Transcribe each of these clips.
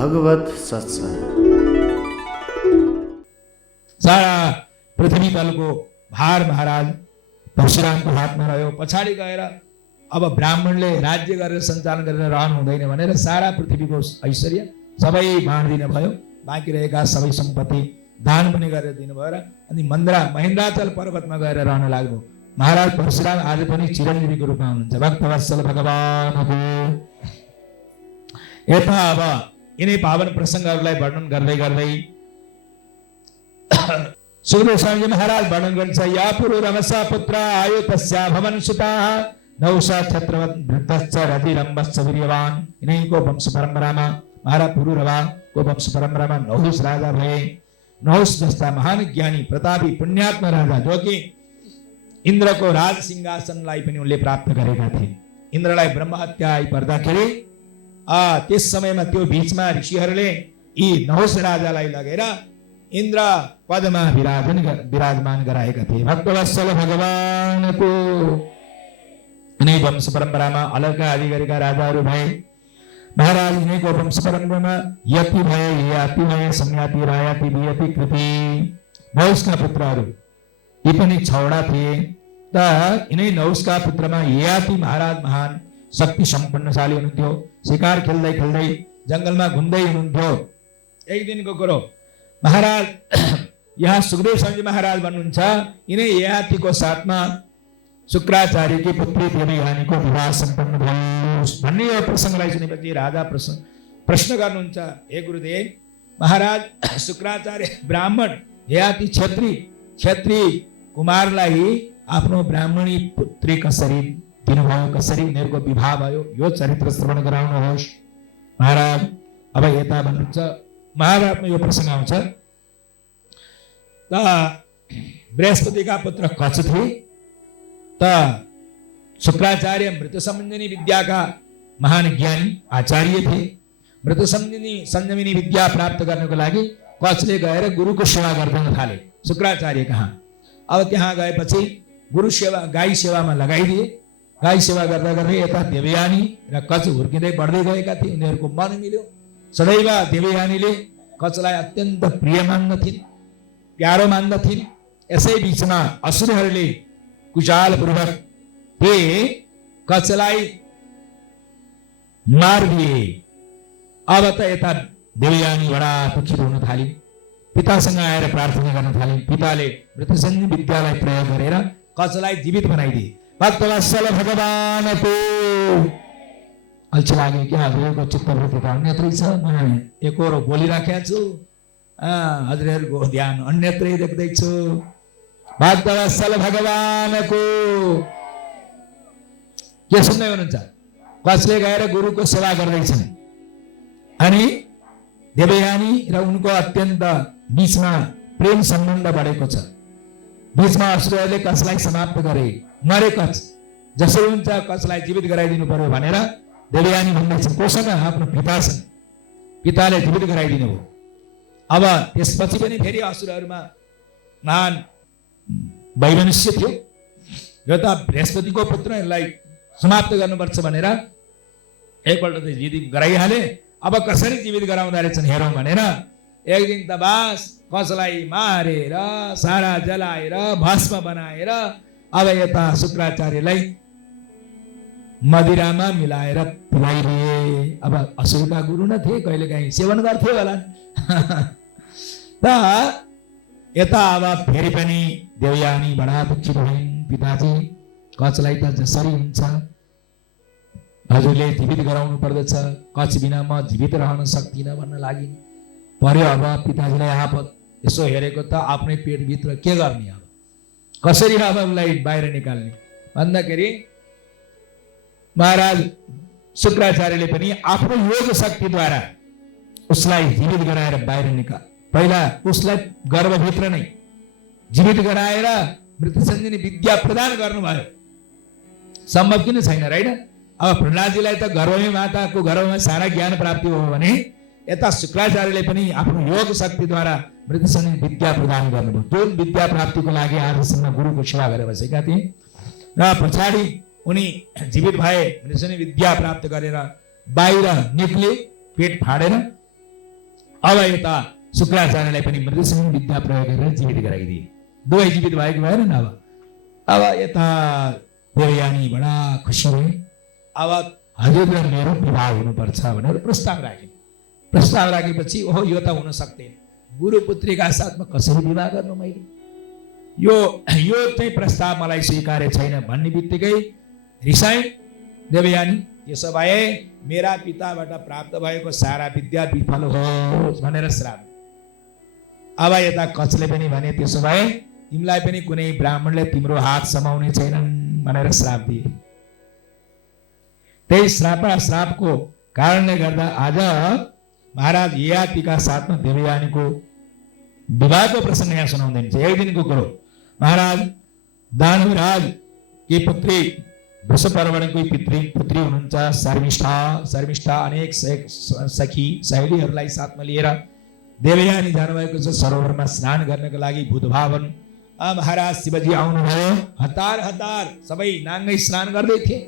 भगवत सत्संग। सारा पृथ्वी तलको भार महाराज परशुरामको हातमा रह्यो। पछाडि गएर अब ब्राह्मणले राज्य गरेर सञ्चालन गरेर रहनु हुँदैन भनेर सारा पृथ्वीको ऐश्वर्य सबै बाँडिदिनु भयो। बाँकी रहेका सबै सम्पत्ति दान पनि गरेर दिनुभयो र अनि महेन्द्राचल पर्वतमा गएर रहन लाग्नु। महाराज परशुराम आज पनि चिरञ्जीवीको रूपमा हुनुहुन्छ। भक्तवत्सल भगवानको यता अब यिनै पावन प्रसङ्गहरूलाई वर्णन गर्दै गर्दै सुखदेव स्वामीजी महाराज वर्णन गर्नुहुन्छ। या पुरो रमसा पुत्र आयो तस्या भवन सुताः नौसा छत्रवत् वृद्धश्च रतिरम्भश्च वीर्यवान। यिनैको वंश परम्परामा महाराज पुरुरवाको वंश परम्परामा नहुस राजा भए। नहुस जस्ता महान ज्ञानी प्रतापी पुण्यात्मा राजा जो कि इन्द्रको राज सिंहासनलाई पनि उनले प्राप्त गरेका थिए। इन्द्रलाई ब्रह्म हत्या आइपर्दाखेरि त्यस समयमा त्यो बीचमा ऋषिहरूले यी नहुस राजालाई लगेर इन्द्र पदमा विराजमान गराएका थिए। भक्तवत्सल भगवानको यिनै वंश परम्परामा अलग आदि गरेका राजाहरू भए। महाराज यिनैको वंश परम्परामा यति भए, याति भए, संयाति, रायाति, वियति, कृति नहुसका पुत्रहरू यी पनि 6वटा थिए। त यिनै नहुसका पुत्रमा याति महाराज महान शक्ति सम्पन्नशाली हुनुहुन्थ्यो। शिकार खेल्दै खेल्दै जङ्गलमा घुम्दै हुनुहुन्थ्यो। एक दिनको कुरो महाराज यहाँ सुखदेव स्वामी महाराज भन्नुहुन्छ यिनै यातिको साथमा शुक्राचार्यकी पुत्री देवयानीको विवाह सम्पन्न भयो भन्ने यो प्रसङ्गलाई सुनेपछि राजा प्रश्न गर्नुहुन्छ। हे गुरुदेव, महाराज शुक्राचार्य ब्राह्मण, याति क्षत्रिय कुमारलाई आफ्नो ब्राह्मणी पुत्री कसरी दिनुभयो, कसरी उनीहरूको विवाह भयो, यो चरित्र श्रवण गराउनुहोस्। महाराज अब यता भन्नुहुन्छ महाभारतमा यो प्रसङ्ग आउँछ। त बृहस्पतिका पुत्र कच थिए। त शुक्राचार्य मृत सम्बन्धिनी विद्याका महान ज्ञानी आचार्य थिए। मृत सम्बन्धिनी विद्या प्राप्त गर्नको लागि कचले गएर गुरुको सेवा गर्न थाले शुक्राचार्य कहाँ। अब त्यहाँ गएपछि गुरु सेवा गाई सेवामा लगाइदिए। गाई सेवा गर्दा गर्दै यता देवयानी र कच हुर्किँदै बढ्दै गएका थिए। उनीहरूको मन मिल्यो। सदैव देवयानीले कचलाई अत्यन्त प्रिय मान्दथिन्, प्यारो मान्दथिन्। यसै बीचमा असुरहरूले कुचालपूर्वक ते कचलाई मारिदिए। अब त यता देवयानी बडा दुखित हुन थाली। पितासँग आएर प्रार्थना गर्न थाले। पिताले मृतसञ्जीवनी विद्यालाई प्रयोग गरेर कचलाई जीवित बनाइदिए। भक्तवत्सल भगवानको अल्छी लाग्यो क्या हजुरहरूको चित्तवृत्ति त अन्यत्रै छ। म एकहोरो बोलिराखेको छु, हजुरहरूको ध्यान अन्यत्रै देख्दैछु। भक्तवत्सल भगवानको के सुन्दै हुनुहुन्छ? कसले गएर गुरुको सेवा गर्दैछन् अनि देवयानी र उनको अत्यन्त बीचमा प्रेम सम्बन्ध बढेको छ। बीचमा असुरहरूले कसलाई समाप्त गरे। मरे कच जसरी हुन्छ कसलाई जीवित गराइदिनु पर्यो भनेर देवयानी भन्दैछन् कोसँग? आफ्नो पितासँग। पिताले जीवित गराइदिनु हो। अब त्यसपछि पनि फेरि असुरहरूमा महान वैमनस्य थियो। यो त बृहस्पतिको पुत्र, यसलाई समाप्त गर्नुपर्छ भनेर एकपल्ट त जीवित गराइहाले। अब कसरी जीवित गराउँदा रहेछन् हेरौँ भनेर एक दिन त बास कसलाई मारेर सारा जलाएर भस्म बनाएर अब यता शुक्राचार्यलाई मदिरामा मिलाएर पिलाइदिए। अब असुरका गुरु न थिए, कहिलेकाहीँ सेवन गर्थे होला। त यता अब फेरि पनि देवयानी बडा दुखित भइन्। पिताजी, कचलाई त जसरी हुन्छ हजुरले जीवित गराउनु पर्दछ, कच बिना म जीवित रहन सक्दिनँ भन्न लागिन्। पर्यो अब पिताजीलाई आफत। यसो हेरेको त आफ्नै पेटभित्र के गर्ने, अब कसरी अब उसलाई बाहिर निकाल्ने भन्दाखेरि महाराज शुक्राचार्यले पनि आफ्नो योग शक्तिद्वारा उसलाई जीवित गराएर बाहिर पहिला उसलाई गर्भभित्र नै जीवित गराएर मृतसञ्जीवनी विद्या प्रदान गर्नुभयो। सम्भव किन छैन र होइन? अब प्रहलादजीलाई त गर्भमै माताको गर्भमा सारा ज्ञान प्राप्ति हो भने यता शुक्राचार्यले पनि आफ्नो योग शक्तिद्वारा मृतसञ्जीवनी विद्या प्रदान गर्नुभयो। जुन विद्या प्राप्तिको लागि आजसम्म गुरुको सेवा गरेर बसेका थिए र पछाडि उनी जीवित भए। मृतसञ्जीवनी विद्या प्राप्त गरेर बाहिर निक्ले पेट फाडेर। अब यता शुक्राचार्यलाई पनि मृदुसँग विद्या प्रयोग गरेर जीवित गराइदिए। दुवै जीवित भएको भएन न। अब यता देवयानी बडा खुसी भए। अब हजुर र मेरो विवाह हुनुपर्छ भनेर प्रस्ताव राखे। प्रस्ताव राखेपछि ओहो यो त हुन सक्दैन, गुरुपुत्रीका साथमा कसरी विवाह गर्नु मैले, यो चाहिँ प्रस्ताव मलाई स्वीकार्य छैन भन्ने बित्तिकै रिसाए देवयानी। यसो भए मेरा पिताबाट प्राप्त भएको सारा विद्या विफल होस् भनेर श्राप। अब यता कचले पनि भने त्यसो भए तिमीलाई पनि कुनै ब्राह्मणले तिम्रो हात समाउने छैनन् भनेर श्राप दिए। त्यही श्रापको कारणले गर्दा आज महाराज ययातिका साथमा देवयानीको विवाहको प्रसङ्ग यहाँ सुनाउँदैन। एक दिनको कुरो, महाराज दानवराज की पुत्री वृषपर्वणको पुत्री हुनुहुन्छ शर्मिष्ठा अनेक सखी सहेलीहरूलाई साथमा लिएर देवयानी जानुभएको छ सरोवरमा स्नान गर्नको लागि बुधभावन। महाराज शिवजी आउनुभयो, हतार सबै नाङ्गै स्नान गर्दै थिए,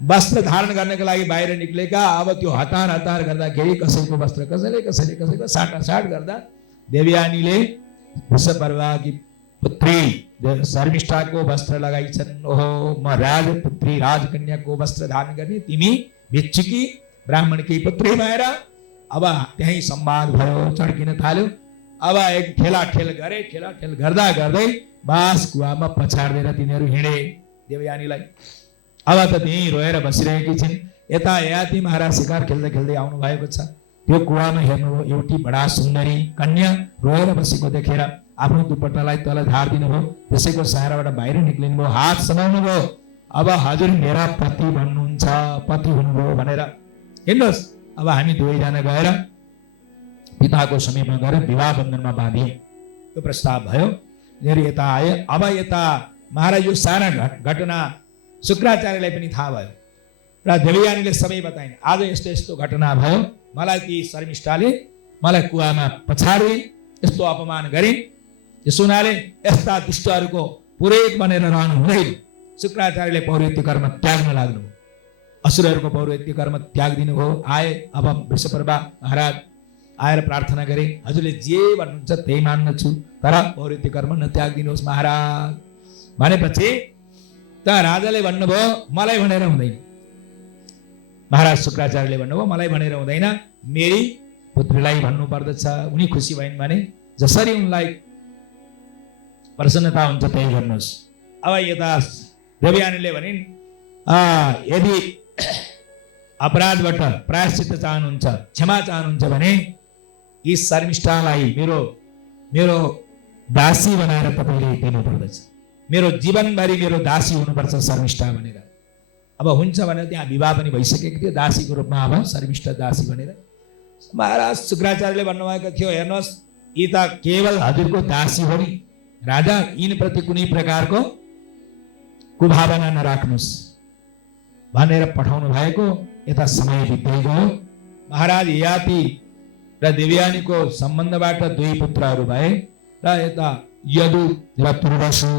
वस्त्र धारण गर्नको लागि बाहिर निक्लेका। अब त्यो हतार गर्दाखेरि कसैको वस्त्र कसैको साटासाट गर्दा देवयानीले वृषपर्वकी पुत्री शर्मिष्ठाको वस्त्र लगाइछन्। ओहो, म राजपुत्री राजकन्याको वस्त्र धारण गर्ने, तिमी भिक्षुकी ब्राह्मणकी पुत्री भएर। अब त्यही संवाद भयो, चड्किन थाल्यो। अब एक ठेलाठेल गर्दा गर्दै बास कुवामा पछाड्दै तिनीहरू हिँडे देवयानीलाई। अब त त्यहीँ रोएर बसिरहेकी छिन्। यता ययाति महाराज शिकार खेल्दै आउनु भएको छ। त्यो कुवामा हेर्नुभयो, एउटी बडा सुन्दरी कन्या रोएर बसेको देखेर आफ्नो दुपट्टालाई तल झारिदिनु भयो। त्यसैको सहाराबाट बाहिर निक्लिनु भयो, हात समाउनु भयो। अब हजुर मेरा पति भन्नुहुन्छ, पति हुनुभयो भनेर हिँड्नुहोस्। अब हामी दुवैजना गएर पिताको समीपमा गएर विवाह बन्धनमा बाँधिए। त्यो प्रस्ताव भयो, मेरो यता आए। अब यता महाराज यो सारा घटना शुक्राचार्यलाई पनि थाहा भयो र देवयानीले सबै बताइन्। आज यस्तो घटना भयो, मलाई ती शर्मिष्ठाले मलाई कुवामा पछाडे, यस्तो अपमान गरिन्। यसो हुनाले यस्ता दुष्टहरूको पुरोहित बनेर रहनु हुँदैन। शुक्राचार्यले पौरोहित्य कर्म त्याग्न लाग्नु, असुरहरूको पौरोहित्य कर्म त्याग दिनुभयो। आए अब वृषपर्वा महाराज आएर प्रार्थना गरे, हजुरले जे भन्नुहुन्छ त्यही मान्नेछु, तर पौरोहित्य कर्म नत्याग दिनुहोस् महाराज भनेपछि त राजाले भन्नुभयो मलाई भनेर हुँदैन। महाराज शुक्राचार्यले भन्नुभयो मलाई भनेर हुँदैन, मेरी पुत्रीलाई भन्नु पर्दछ। उनी खुसी भइन् भने जसरी उनलाई प्रसन्नता हुन्छ त्यही गर्नुहोस्। अब यता देवयानीले भनिन्, यदि अपराधबाट प्रायश्चित्त चाहनुहुन्छ, क्षमा चाहनुहुन्छ भने यी शर्मिष्ठालाई मेरो दासी बनाएर तपाईँले दिनु पर्दछ। मेरो जीवनभरि मेरो दासी हुनुपर्छ शर्मिष्ठा भनेर। अब हुन्छ भनेर त्यहाँ विवाह पनि भइसकेको थियो दासीको रूपमा। अब शर्मिष्ठा दासी भनेर महाराज शुक्राचार्यले भन्नुभएको थियो, हेर्नुहोस् यी त केवल हजुरको दासी हो नि, राजा यिनप्रति कुनै प्रकारको कुभावना नराख्नुहोस् भनेर पठाउनु भएको। यता समय बित्दै गयो। महाराज ययाति र देवयानीको सम्बन्धबाट दुई पुत्रहरू भए र यता यदु र तुर्वसु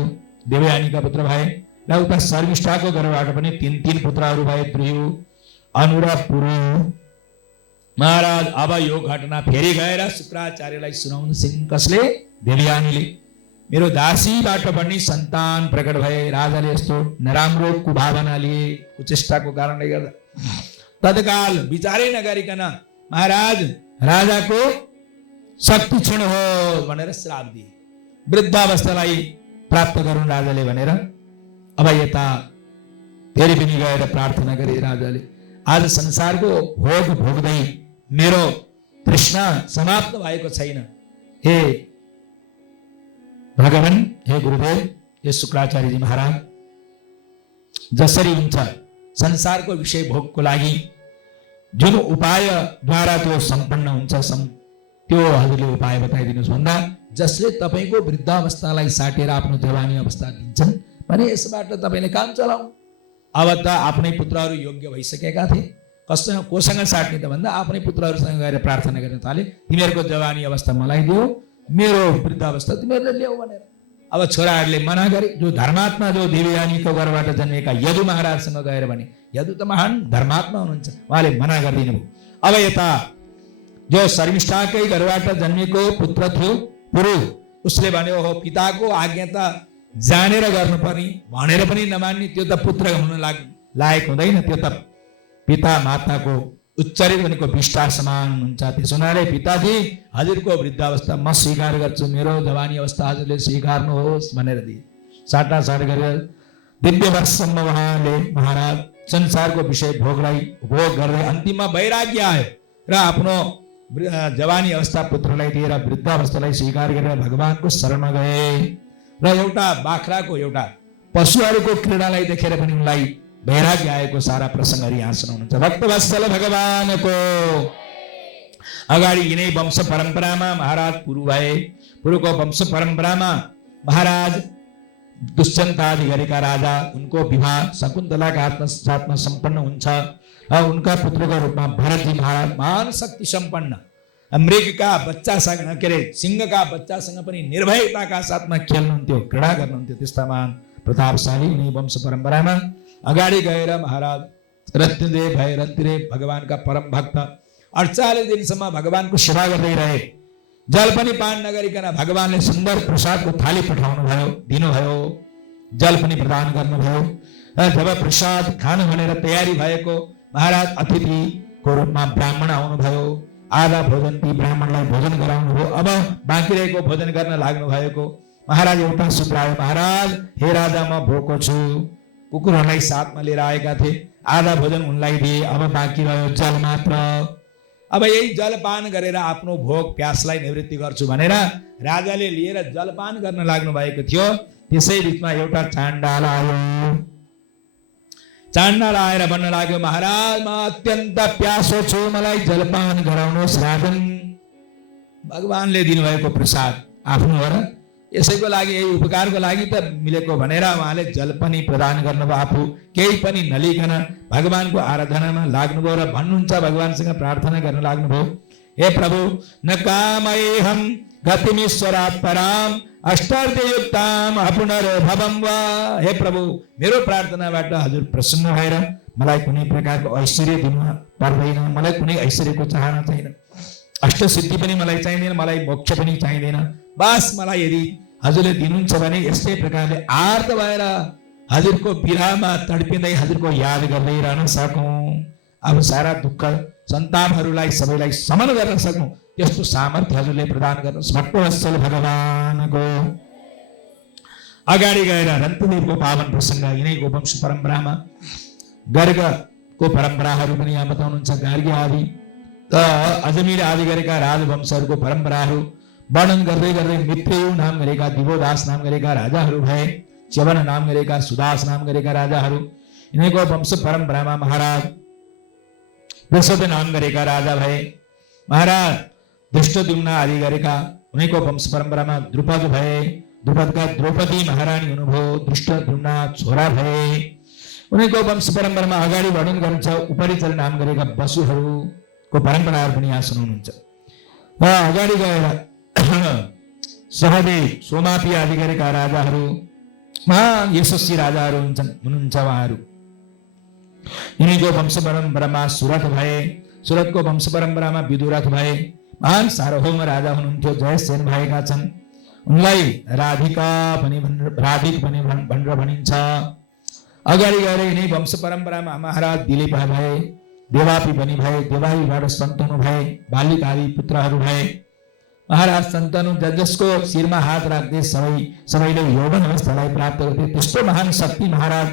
देवयानीका पुत्र भए र उता शर्मिष्ठाको घरबाट पनि तीन पुत्रहरू भए, द्रुयु, अनु र पुरु। महाराज अब यो घटना फेरि गएर शुक्राचार्यलाई सुनाउनु सिंह कसले? देवयानीले। मेरो दासीबाट पनि सन्तान प्रकट भए। राजाले यस्तो नराम्रो कुभावना लिए, कुचेष्टाको कारणले गर्दा तत्काल विचारै नगरिकन महाराज राजाको शक्ति क्षीण हो भनेर श्राप दिए। वृद्धावस्थालाई प्राप्त गरून् राजाले भनेर। अब यता फेरि पनि गएर प्रार्थना गरे राजाले, आज संसारको भोग भोग्दै मेरो तृष्णा समाप्त भएको छैन। हे भगवान, हे गुरुदेव, हे शुक्राचार्यजी महाराज, जसरी हुन्छ संसारको विषय भोगको लागि जुन उपायद्वारा त्यो सम्पन्न हुन्छ त्यो हजुरले उपाय बताइदिनुहोस् भन्दा जसले तपाईँको वृद्धावस्थालाई साटेर आफ्नो जवानी अवस्था दिन्छन् भने यसबाट तपाईँले काम चलाउनु। अब त आफ्नै पुत्रहरू योग्य भइसकेका थिए, कोसँग साट्ने त भन्दा आफ्नै पुत्रहरूसँग गएर प्रार्थना गर्न थाले, तिमीहरूको जवानी अवस्था मलाई दियो, मेरो वृद्धावस्था तिमीहरूले ल्याऊ भनेर। अब छोराहरूले मना गरे। जो धर्मात्मा, जो देवयानीको घरबाट जन्मेका यदु महाराजसँग गएर भने, यदु त महान धर्मात्मा हुनुहुन्छ, उहाँले मना गरिदिनु भयो। अब यता जो शर्मिष्ठाकै घरबाट जन्मेको पुत्र थियो पुरु, उसले भन्यो हो पिताको आज्ञा त जानेर गर्नुपर्ने, भनेर पनि नमान्ने, त्यो त पुत्र हुन लायक हुँदैन। त्यो त पिता माताको उच्चरित भनेको विष्टा समान हुन्छ। त्यसो हुनाले पिताजी हजुरको वृद्धावस्था म स्वीकार गर्छु, मेरो जवानी अवस्था हजुरले स्वीकार्नुहोस् भनेर दिए। साटासाट गरेर दिव्य वर्षसम्म उहाँले महाराज संसारको विषय भोग गर्दै अन्तिममा वैराग्य आयो र आफ्नो जवानी अवस्था पुत्रलाई दिएर वृद्धावस्थालाई स्वीकार गरेर भगवानको शरणमा गए। र एउटा बाख्राको, एउटा पशुहरूको क्रीडालाई देखेर पनि उनलाई वैराग्य आएको सारा प्रसङ्गहरू यहाँ सुनाउनुहुन्छ। भक्तवत्सल भगवानको अगाडि यिनै वंश परम्परामा महाराज पुरु भए। पुरुको वंश परम्परामा महाराज दुष्यन्त आदि गरेका राजा, उनको विवाह शकुन्तलाका साथमा सम्पन्न हुन्छ र उनका पुत्रको रूपमा भरतजी महाराज महान शक्ति सम्पन्न, मृगका बच्चासँग के अरे सिंहका बच्चासँग पनि निर्भयताका साथमा खेल्नुहुन्थ्यो, क्रीडा गर्नुहुन्थ्यो। त्यस्ता महान प्रतापशाली यिनै वंश परम्परामा अगाडि गएर महाराज रत्नदेव भए। रत्नदेव भगवानका परम भक्त 48 दिनसम्म भगवानको सेवा गर्दै रहे। जल पनि पान नगरिकन भगवानले सुन्दर प्रसादको थाली पठाउनु भयो, दिनुभयो, जल पनि प्रदान गर्नुभयो। जब प्रसाद खानु भनेर तयारी भएको महाराज अतिथिको रूपमा ब्राह्मण आउनुभयो। आधा भोजन ती ब्राह्मणलाई भोजन गराउनु भयो। अब बाँकी रहेको भोजन गर्न लाग्नु भएको महाराज एउटा सूत्र आयो, महाराज हे राजा म भोको छु। कुकुरहरूलाई साथमा लिएर आएका थिए, आधा भोजन उनलाई दिए, अब बाँकी रह्यो जल मात्र। अब यही जलपान गरेर आफ्नो भोक प्यासलाई निवृत्ति गर्छु भनेर राजाले लिएर जलपान गर्न लाग्नु भएको थियो। त्यसै बिचमा एउटा चाण्डाल आयो। चाण्डाल आएर भन्न लाग्यो, महाराज म अत्यन्त प्यासो छु, मलाई जलपान गराउनुहोस्। राजन भगवानले दिनुभएको प्रसाद आफ्नो हो र, यसैको लागि, यही उपकारको लागि त मिलेको भनेर उहाँले जल पनि प्रदान गर्नुभयो। आफू केही पनि नलिकन भगवानको आराधनामा लाग्नुभयो र भन्नुहुन्छ, भगवानसँग प्रार्थना गर्न लाग्नुभयो, हे प्रभु न कामयेहं गतिमीश्वरात् पराम अष्टार्धयुक्ताम पुनर्भवं वा। हे प्रभु मेरो प्रार्थनाबाट हजुर प्रसन्न भएर मलाई कुनै प्रकारको ऐश्वर्य दिनु पर्दैन, मलाई कुनै ऐश्वर्यको चाहना छैन, अष्टसिद्धि पनि मलाई चाहिँदैन, मलाई मोक्ष पनि चाहिँदैन। बस मलाई यदि हजुरले दिनुहुन्छ भने यस्तै प्रकारले आर्त भएर हजुरको बिरामा तडपिँदै हजुरको याद गर्दै रहन सकौँ। अब सारा दुःख सन्तापहरूलाई सबैलाई समन गर्न सकौँ, त्यस्तो सामर्थ्य हजुरले प्रदान गर्नुहोस्। भक्तवत्सल भगवानको अगाडि गएर रन्तदेवको पावन प्रसङ्ग यिनैको वंश परम्परामा गर्गको परम्पराहरू पनि यहाँ बताउनुहुन्छ। गार्गी आदि त अजमेर आदि गरेका राजवंशहरूको परम्पराहरू वर्णन गर्दै गर्दै मित्रयु नाम गरेका, दिवोदास नाम गरेका राजाहरू भए, च्यवन नाम गरेका, सुदास नाम गरेका राजाहरू। यिनैको वंश परम्परामा महाराज वृषभ नाम गरेका राजा भए। महाराज धृष्टद्युम्न आदि गरेका उनीको वंश परम्परामा द्रुपद भए। द्रुपदका द्रौपदी महारानी हुनुभयो, धृष्टद्युम्न छोरा भए। उनीको वंश परम्परामा अगाडि वर्णन गर्नुहुन्छ उपरिचर नाम गरेका वसुहरूको परम्पराहरू पनि यहाँ सुनाउनुहुन्छ। र अगाडि गएर सहदेव, सोमापी आदि गरेका राजाहरू महान यशस्वी राजाहरू हुनुहुन्छ उहाँहरू। यिनीको वंश परम्परामा सुरथ भए। सुरथको वंश परम्परामा विदुरथ भए। महान सार्वभौम राजा हुनुहुन्थ्यो, जयसेन भएका छन्। उनलाई राधिका राधिक पनि भनेर भनिन्छ। अगाडि गएर यिनै वंश परम्परामा महाराज दिलीप भए, देवापी पनि भए, देवाहीबाट सन्तनु भए, बालिक आदि पुत्रहरू भए। महाराज सन्तनु जसको शिरमा हात राख्दै सबैले यौवन अवस्थालाई प्राप्त गर्थे, त्यस्तो महान शक्ति महाराज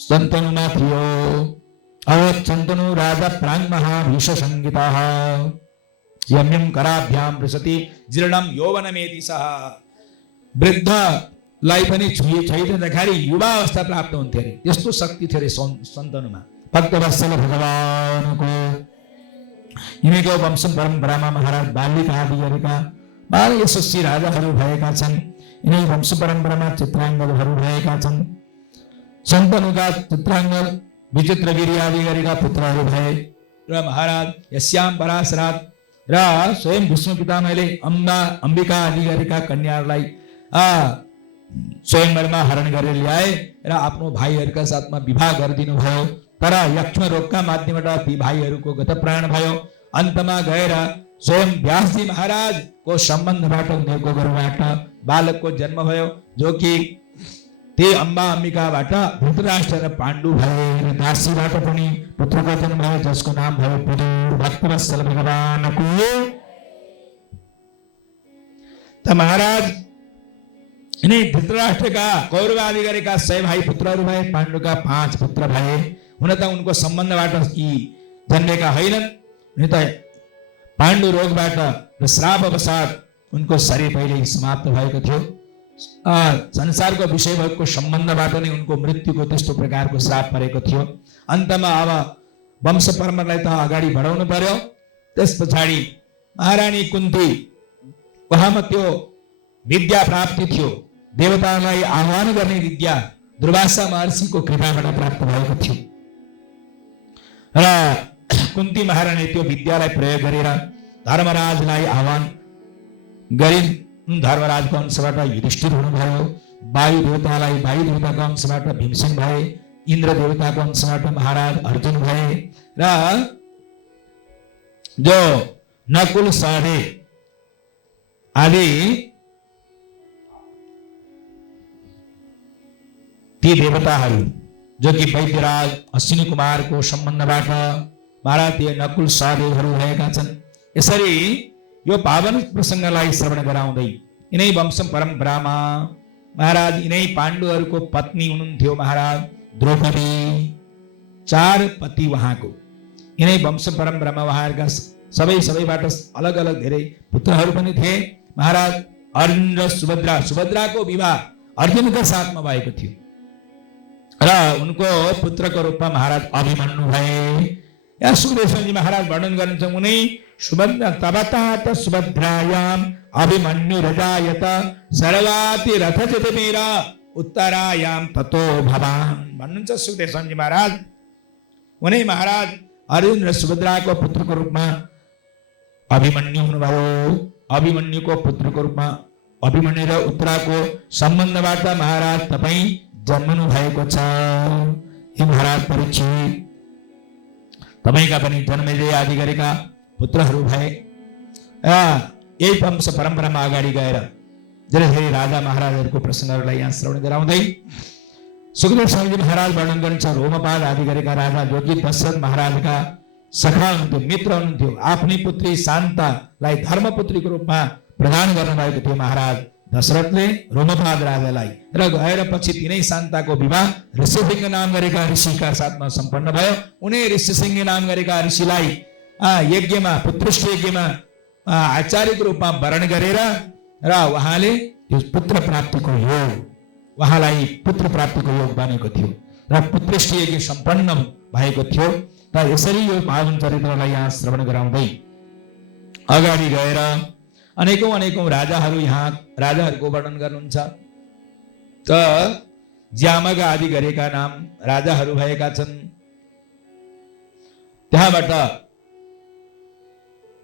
सन्तनुमा थियो। अवत् सन्तनु राजा प्राङ महाभीष संगीतः यम्यम कराभ्याम वृषति जीर्णम यौवनमेति सह। वृद्धलाई पनि छुइँदाखेरि युवा अवस्था प्राप्त हुन्थ्यो अरे, त्यस्तो शक्ति थियो अरे सन्तनुमा। भक्तवत्सल भगवानको यिनीको वंश परम्परामा महाराज बालिक आदि गरेका बाल यशस्वी राजाहरू भएका छन्। यिनै वंश परम्परामा चित्राङ्गदहरू भएका छन्। सन्तनुका चित्राङ्गद विचित्रगिरी आदि गरेका पुत्रहरू भए। र महाराज यस्याम पराशरात र स्वयं विष्णु पितामहले अम्बिका आदि गरेका कन्याहरूलाई स्वयंवरमा हरण गरेर ल्याए र आफ्नो भाइहरूका साथमा विवाह गरिदिनु भयो। तर यक्ष्म रोगका माध्यमबाट ती भाइहरूको गतप्राण भयो। अन्तमा गएर स्वयं व्यासजी महाराज को संबंधबाट उनीहरूको घरबाट बालकको जन्म भयो, जो कि ते अम्बा अम्बिकाबाट धृतराष्ट्र र पाण्डु भए र दासीबाट पनि पुत्रको जन्म भयो, जसको नाम भयो विदुर। भक्तवत्सल भगवानको त महाराज यिनै धृतराष्ट्रका कौरवादि गरेका 100 भाइ पुत्रहरू भए, पाण्डुका 5 पुत्र भए। हुन त उनको सम्बन्धबाट यी जन्मेका होइनन्, नि त पाण्डु रोगबाट र श्रापवशात उनको शरीर पहिले समाप्त भएको थियो। संसारको विषय भएको सम्बन्धबाट नै उनको मृत्युको त्यस्तो प्रकारको श्राप परेको थियो। अन्तमा अब वंश परम्परालाई त अगाडि बढाउनु पर्यो। त्यस पछाडि महारानी कुन्ती उहाँमा त्यो विद्या प्राप्ति थियो, देवतालाई आह्वान गर्ने विद्या दुर्वासा महर्षिको कृपाबाट प्राप्त भएको थियो र कुन्ती महारानी त्यो विद्यालाई प्रयोग गरेर धर्मराजलाई आह्वान गरिन्। धर्मराजको अंशबाट युधिष्ठिर हुनुभयो, वायु देवतालाई वायु देवताको अंशबाट भीमसेन भए, इन्द्र देवताको अंशबाट महाराज अर्जुन भए र जो नकुल सहदेव आदि ती देवताहरू जो कि वैद्यराज अश्विनी कुमारको सम्बन्धबाट महाराज ती नकुल सहदेवहरू भएका छन्। यसरी यो पावन प्रसङ्गलाई श्रवण गराउँदै यिनै वंश परम्परामा महाराज यिनै पाण्डुहरूको पत्नी हुनुहुन्थ्यो महाराज द्रौपदी। 4 पति उहाँको। यिनै वंश परम्परामा उहाँहरूका सबैबाट अलग अलग धेरै पुत्रहरू पनि थिए। महाराज अर्जुन र सुभद्राको विवाह अर्जुनका साथमा भएको थियो र उनको पुत्रको रूपमा महाराज अभिमन्यु भए। यहाँ सुखदेव स्वामीजी महाराज वर्णन गर्नुहुन्छ, उनै सुभद्रा तबतात सुभद्रायाम अभिमन्यु रजायत सर्वाति रथचित मेरा उत्तरायाम ततो भवान भन्नुहुन्छ सुखदेव स्वामीजी महाराज। उनै महाराज अर्जुन र सुभद्राको पुत्रको रूपमा अभिमन्यु हुनुभयो। अभिमन्युको पुत्रको रूपमा अभिमन्यु र उत्तराको सम्बन्धबाट महाराज तपाईँ जन्मनु भएको छ। हे महाराज परीक्षित, तपाईका पनि जन्मेजय आदि गरेका पुत्रहरू भए। यही वंश परम्परामा अगाडि गएर धेरै धेरै राजा महाराजहरूको प्रसङ्गहरूलाई यहाँ श्रवण गराउँदै सुखदेव स्वामीजी महाराज वर्णन गर्नुहुन्छ, रोमपाद आदि गरेका राजा जो कि दशरथ महाराजका सखा हुनुहुन्थ्यो, मित्र हुनुहुन्थ्यो। आफ्नै पुत्री शान्तालाई धर्मपुत्रीको रूपमा प्रदान गर्नुभएको थियो महाराज दशरथले रोमपाद राजालाई र गएर पछि तिनै शान्ताको विवाह ऋषिसिंह नाम गरेका ऋषिका साथमा सम्पन्न भयो। उनी ऋषिसिंह नाम गरेका ऋषिलाई यज्ञमा पुत्रष्ट यज्ञमा आचार्यको रूपमा वरण गरेर र उहाँले यो पुत्र प्राप्तिको योग उहाँलाई पुत्र प्राप्तिको योग बनेको थियो र पुत्रष्ट यज्ञ सम्पन्न भएको थियो। र यसरी यो पावन चरित्रलाई यहाँ श्रवण गराउँदै अगाडि गएर अनेकौं राजाहरू यहाँ राजाहरूको वर्णन गर्नुहुन्छ। त ज्यामग आदि गरेका नाम राजाहरू भएका छन्। त्यहाँबाट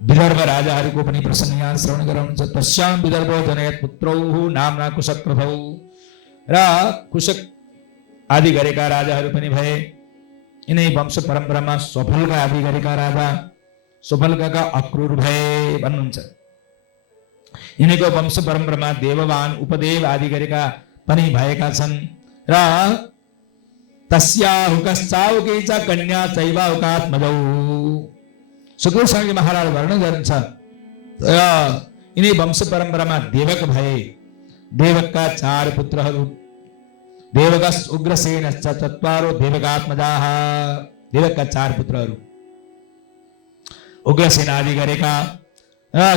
विदर्भ राजाहरूको पनि प्रसङ्ग यहाँ श्रवण गराउनुहुन्छ। तस्याम विदर्भो जनयत पुत्रौ नामना कुशक्रथौ र कुशक आदि गरेका राजाहरू पनि भए। यिनै वंश परम्परामा स्वफल्का आदि गरेका राजा स्वफल्का अक्रूर भए भन्नुहुन्छ। यिनीको वंश परम्परामा देववान उपदेव आदि गरेका पनि भएका छन् र तस्याहुकश्चाहुकै च कन्या चैवाहुकात्मजौ सुखदेव स्वामी महाराज वर्णन गर्नुहुन्छ। यिनै वंश परम्परामा देवक भए। देवकका 4 पुत्रहरू देवकस उग्रसेनश्च चत्वारो देवकात्मजाः। देवकका 4 पुत्रहरू उग्रसेन आदि गरेका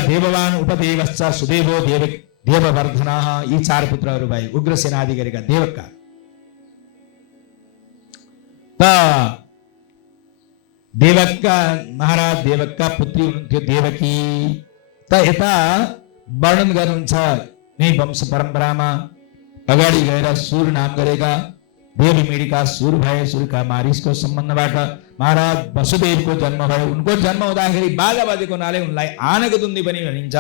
देववान उपदेवश्च सुदेवो देववर्धनः। यी 4 पुत्रहरू भए उग्रसेन आदि गरेका देवकका। त देवकका महाराज देवकका पुत्री हुनुहुन्थ्यो देवकी। त यता वर्णन गर्नुहुन्छ नै वंश परम्परामा अगाडि गएर सुर नाम गरेका देवमिडीका सुर भए। सुरका मारिसको सम्बन्धबाट महाराज वसुदेवको जन्म भयो। उनको जन्म हुँदाखेरि बाजा बाजेको नाले उनलाई आनक दुन्दी पनि भनिन्छ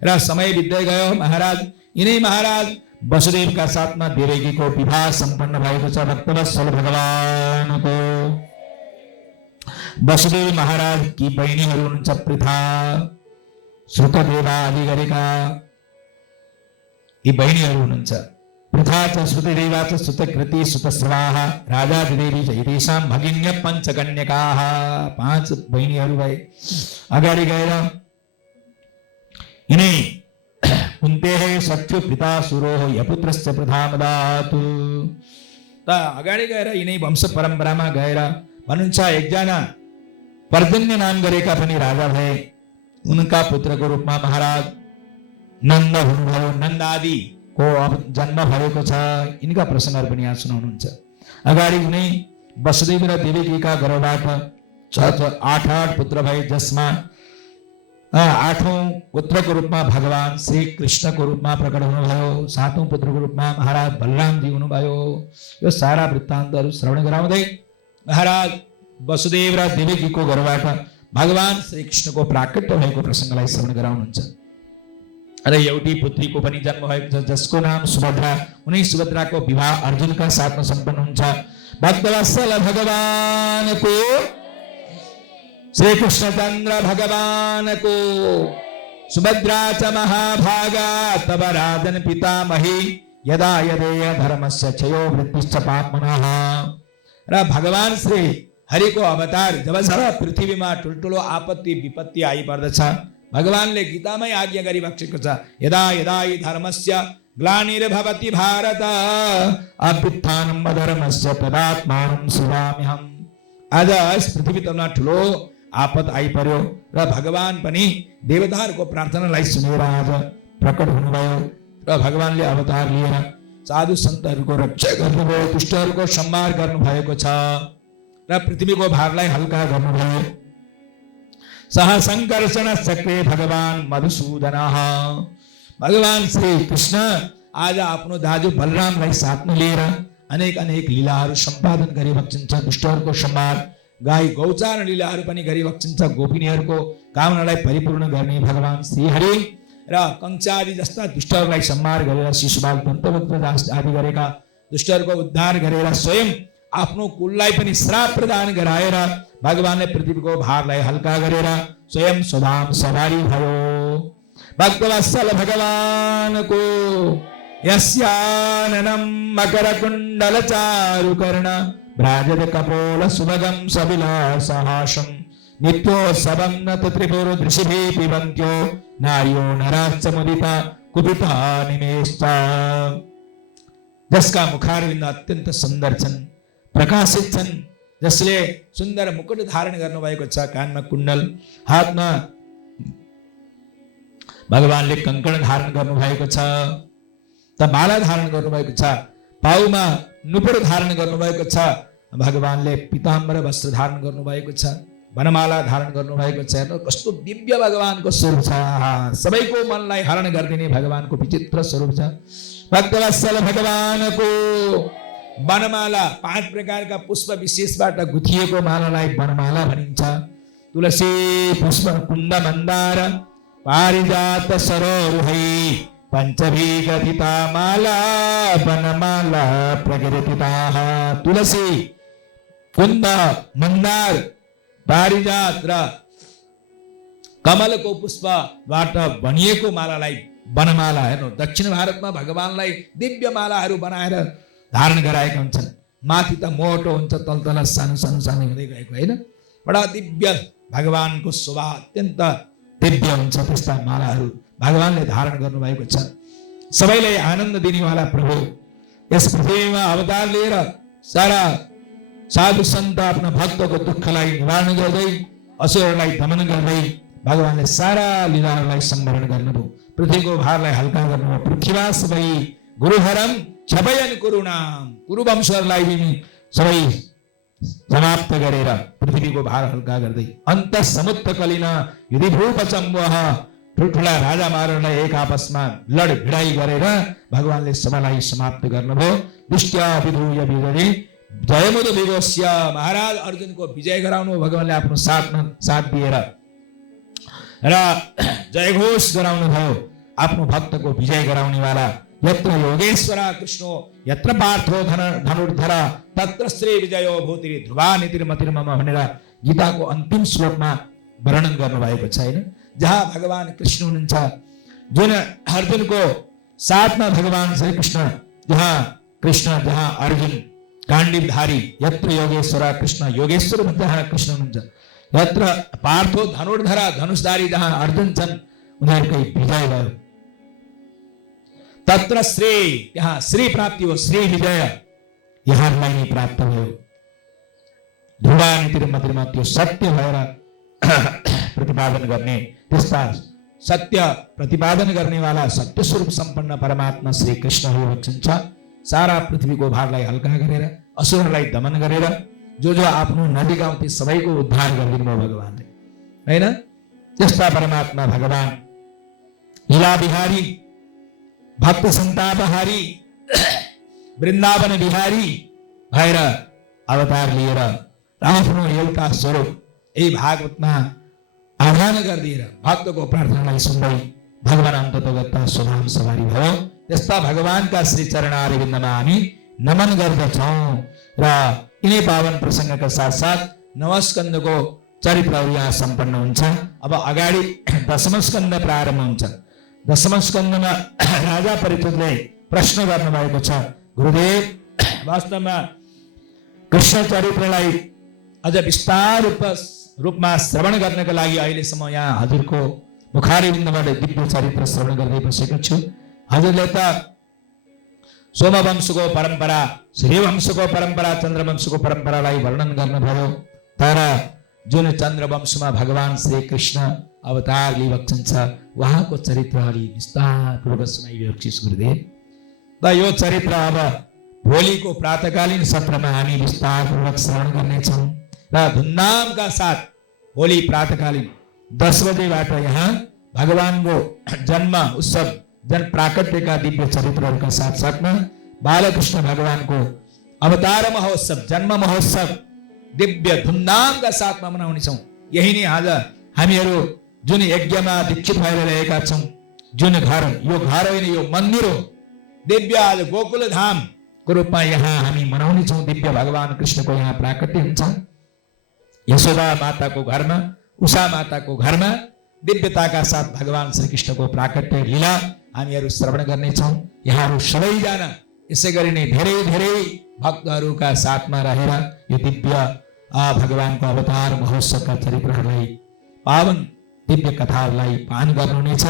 र समय बित्दै गयो। महाराज यिनै महाराज वसुदेवका साथमा देवकीको विवाह सम्पन्न भएको छ। भक्तवत्सल भगवानको वसुदेव महाराज की बहिनीहरू हुनुहुन्छ पृथा श्रुतदेवा आदि गरेका यी बहिनीहरू हुनुहुन्छ। पृथा च श्रुतदेवा च श्रुतकृति श्रुतस्रवाः राजादिदेवी च एतेषां भगिन्य पञ्चकन्यकाः। 5 बहिनीहरू भए। अगाडि गएर यिनै कुन्तेः सख्यु पिता सुरोः यपुत्रस्य प्रधामदातु। त अगाडि गएर यिनै वंश परम्परामा गएर भन्नुहुन्छ एकजना पर्जन्य नाम गरेका पनि राजा भए। उनका पुत्रको रूपमा महाराज नन्द हुनुभयो। नन्द आदिको जन्म भएको छ। यिनका प्रसङ्गहरू पनि यहाँ सुनाउनुहुन्छ। अगाडि उनी वसुदेव र देवकीका गर्भबाट 8 पुत्र भए, जसमा 8औं पुत्रको रूपमा भगवान श्री कृष्णको रूपमा प्रकट हुनुभयो। 7औं पुत्रको रूपमा महाराज बलरामजी हुनुभयो। यो सारा वृत्तान्तहरू श्रवण गराउँदै महाराज वसुदेव र देवकीको गर्भबाट भगवान श्री कृष्णको प्राकट्य भएको प्रसङ्गलाई श्रवण गराउनुहुन्छ। र एउटी पुत्रीको पनि जन्म भएको छ, जसको नाम सुभद्रा। उनी सुभद्राको विवाह अर्जुनका साथमा सम्पन्न हुन्छ। भक्तवत्सल भगवानको, श्री कृष्णचन्द्र भगवानको, सुभद्रा च महाभागा तव राजन पितामही यदा यदेय धर्मस्य क्षयो वृत्तिश्च पाप्मनः। र भगवान श्री हरिको अवतार जब सारा पृथ्वीमा ठुल्ठुलो आपत्ति विपत्ति आइपर्दछ, भगवानले गीतामै आज्ञा गरिबक्सेको छ, यदा यदा हि धर्मस्य ग्लानिर्भवति भारत अभ्युत्थानम् अधर्मस्य तदात्मानं सृजाम्यहम्। आज यस पृथ्वी तलमा ठुलो आपत आइपर्यो र भगवान पनि देवताहरूको प्रार्थनालाई सुनेर आज प्रकट हुनुभयो र भगवानले अवतार लिएर साधु सन्तहरूको रक्षा गर्नुभयो, दुष्टहरूको संहार गर्नुभएको छ र पृथ्वीको भारलाई हल्का गर्नुभयो। सह संकर्षण चक्रे भगवान मधुसूदनः। भगवान श्री कृष्ण आज आफ्नो दाजु बलरामलाई साथमा लिएर अनेक लीलाहरू सम्पादन गरिबक्सिन्छ। दुष्टहरूको संहार, गाई गौचारण लीलाहरू पनि गरिबक्सिन्छ। गोपिनीहरूको कामनालाई परिपूर्ण गर्ने भगवान श्री हरि र कंसादि जस्ता दुष्टहरूलाई संहार गरेर शिशुपाल दन्तवक्त्र आदि गरेका दुष्टहरूको उद्धार गरेर स्वयं आफ्नो कुललाई पनि श्राप प्रदान गराएर भगवानले पृथ्वीको भारलाई हल्का गरेर स्वयं स्वधाम सवारी भयो। भक्तवत्सल भगवानको यस्याननं मकर कुण्डल चारुकर्ण भ्राजत कपोल सुभगं सविलासहासं नित्योत्सवं नत त्रिपुर दृशिभिः पिबन्त्यो नार्यो नराश्च मुदिता कुपिता निमेष्टा। जसका मुखारविन्द अत्यन्त सुन्दर छन्, प्रकाशित छन्, जसले सुन्दर मुकुट धारण गर्नुभएको छ, कानमा कुण्डल, हातमा भगवानले कंकण धारण गर्नुभएको छ, त माला धारण गर्नुभएको छ, पाउमा नुपुर धारण गर्नुभएको छ, भगवानले पीताम्बर वस्त्र धारण गर्नुभएको छ, वनमाला धारण गर्नुभएको छ। कस्तो दिव्य भगवानको स्वरूप छ, सबैको मनलाई हरण गरिदिने भगवानको विचित्र स्वरूप छ। भक्तवत्सल भगवानको वनमाला 5 प्रकारका पुष्प विशेषबाट गुथिएको मालालाई वनमाला भनिन्छ। तुलसी पुष्प कुन्द मन्दार पारिजात सरोरुहै पञ्चभिगतिता माला वनमाला प्रकृतिताः। तुलसी, कुन्द, मन्दार, पारिजात र कमलको पुष्पबाट बनिएको मालालाई वनमाला। हेर्नु, दक्षिण भारतमा भगवानलाई दिव्य मालाहरू बनाएर धारण गराएका हुन्छन्। माथि त मोटो हुन्छ, तल सानो हुँदै गएको होइन। बडा दिव्य भगवानको शोभा अत्यन्त दिव्य हुन्छ। त्यस्ता मालाहरू भगवानले धारण गर्नुभएको छ। सबैलाई आनन्द दिनेवाला प्रभु यस पृथ्वीमा अवतार लिएर सारा साधु सन्त आफ्ना भक्तको दुःखलाई निवारण गर्दै, असुरहरूलाई दमन गर्दै भगवानले सारा लीलाहरूलाई सम्वरण गर्नुभयो। पृथ्वीको भारलाई हल्का गर्नुभयो। पृथ्वीवास भई गुरुहरम छपयन कुरुनाम। कुरुवंशहरूलाई पनि सबै समाप्त गरेर पृथ्वीको भार हल्का गर्दै अन्त समुद्र कलिना यदि भूपचम्बह ठुल्ठुला राजा महाराजलाई एक आपसमा लड भिडाइ गरेर भगवानले सबैलाई समाप्त गर्नुभयो। दुष्ट्या विधूय विजयी जयमुद विगोस्य। महाराज अर्जुनको विजय गराउनु भगवानले आफ्नो साथ दिएर र जयघोष गराउनु भयो। आफ्नो भक्तको विजय गराउने वाला यत्र योगेश्वर कृष्णो यत्र पार्थो धनुर्धर तत्र श्री विजयो भूति ध्रुवा नीतिर्मतिर्मम भनेर गीताको अन्तिम श्लोकमा वर्णन गर्नुभएको छ होइन। जहाँ भगवान कृष्ण हुनुहुन्छ, जुन अर्जुनको साथमा भगवान श्री कृष्ण, जहाँ कृष्ण, जहाँ अर्जुन गाण्डीवधारी, यत्र योगेश्वर कृष्ण योगेश्वर, जहाँ कृष्ण हुनुहुन्छ, यत्र पार्थो धनुर्धरा धनुषधारी, जहाँ अर्जुन छन्, उनीहरूकै विजय भयो। तत्र श्री, यहाँ श्री प्राप्ति हो, श्री विजय यहाँलाई नै प्राप्त भयो। ध्रुवा नीतिमा त्यो सत्य भएर प्रतिपादन गर्ने, त्यस्ता सत्य प्रतिपादन गर्नेवाला सत्य स्वरूप सम्पन्न परमात्मा श्री कृष्ण हो भन्छ। सारा पृथ्वीको भारलाई हल्का गरेर, असुरलाई दमन गरेर जो आफ्नो नदी गाउँ ती सबैको उद्धार गरिदिनु भयो भगवानले, हैन? त्यस्ता परमात्मा भगवान लीला बिहारी, भक्त सन्तापहारी, वृन्दावन बिहारी भएर अवतार लिएर आफ्नो एउटा स्वरूप यही भागवतमा आह्वान गरिदिएर भक्तको प्रार्थनालाई सुन्दै भगवान अन्ततोगत स्वधाम सवारी भयो। त्यस्ता भगवानका श्री चरणारविन्दमा हामी नमन गर्दछौँ र यिनै पावन प्रसङ्गका साथसाथ नवस्कन्दको चरित्रहरू यहाँ सम्पन्न हुन्छ। अब अगाडि दशम स्कन्द प्रारम्भ हुन्छ। दशम स्कन्दमा राजा परीक्षितले प्रश्न गर्नुभएको छ, गुरुदेव वास्तवमा कृष्ण चरित्रलाई अझ विस्तार रूपमा श्रवण गर्नको लागि अहिलेसम्म यहाँ हजुरको मुखारविन्दबाट दिव्य चरित्र श्रवण गर्दै बसेको छु। हजुरले त सोमवंशको परम्परा, सूर्यवंशको परम्परा, चन्द्रवंशको परम्परालाई वर्णन गर्नुभयो, तर जुन चन्द्रवंशमा भगवान श्री कृष्ण अवतार लिइबक्छन्छ उहाँको चरित्र अलि विस्तारपूर्वक सुनाइदिनुहोस् गुरुदेव। र यो चरित्र अब भोलिको प्रातकालीन सत्रमा हामी विस्तारपूर्वक श्रवण गर्नेछौँ र धुमधामका साथ भोलि प्रातकालीन 10 बजेबाट यहाँ भगवानको जन्म उत्सव, जन प्राकट्यका दिव्य चरित्रहरूका साथसाथमा बालकृष्ण भगवानको अवतार महोत्सव, जन्म महोत्सव दिव्य धुमधामका साथमा मनाउनेछौँ। यही नै आज हामीहरू जुन यज्ञमा दीक्षित भएर रहेका छौँ, जुन घर, यो घर होइन यो मन्दिर हो, दिव्य आज गोकुल धामको रूपमा यहाँ हामी मनाउनेछौँ। दिव्य भगवान कृष्णको यहाँ प्राकट्य हुन्छ। यशोदा माताको घरमा, उषा माताको घरमा दिव्यताका साथ भगवान श्री कृष्णको प्राकट्य लीला हामीहरू श्रवण गर्नेछौँ। यहाँहरू सबैजना यसै गरी नै धेरै धेरै भक्तहरूका साथमा रहेर यो दिव्य भगवानको अवतार महोत्सवका चरित्रहरूलाई, पावन दिव्य कथाहरूलाई पान गर्नुहुनेछ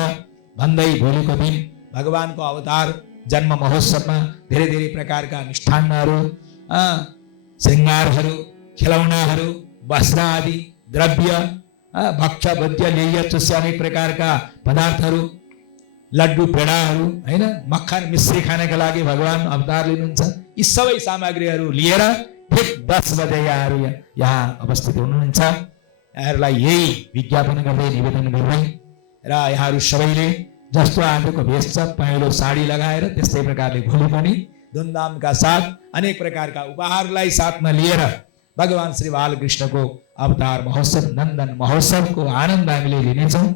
भन्दै भोलिको दिन भगवानको अवतार जन्म महोत्सवमा धेरै धेरै प्रकारका मिष्ठान्नहरू, श्रृङ्गारहरू, खेलौनाहरू, वस्त्र आदि द्रव्य, भक्ष्य भोज्य लेह्य चुस्य अनेक प्रकारका पदार्थहरू, लड्डु पेडाहरू, होइन, मक्खन मिश्री खानका लागि भगवान अवतार लिनुहुन्छ। यी सबै सामग्रीहरू लिएर ठिक 10 बजे यहाँहरू यहाँ अवस्थित हुनुहुन्छ। यहाँहरूलाई यही विज्ञापन गर्दै निवेदन गर्दै र यहाँहरू सबैले जस्तो आजको भेष छ पहेँलो साडी लगाएर त्यस्तै प्रकारले भोलि पनि धुमधामका साथ अनेक प्रकारका उपहारलाई साथमा लिएर भगवान श्री बालकृष्णको अवतार महोत्सव, नन्दन महोत्सवको आनन्द हामीले लिनेछौँ।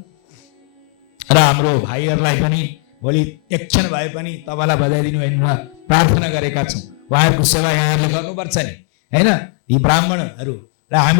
र हाम्रो भाइहरूलाई पनि भोलि एकक्षण भए पनि तबला बजाइदिनु होइन प्रार्थना गरेका छौँ। उहाँहरूको सेवा यहाँहरूले गर्नुपर्छ नि, होइन? यी ब्राह्मणहरू र हाम्रो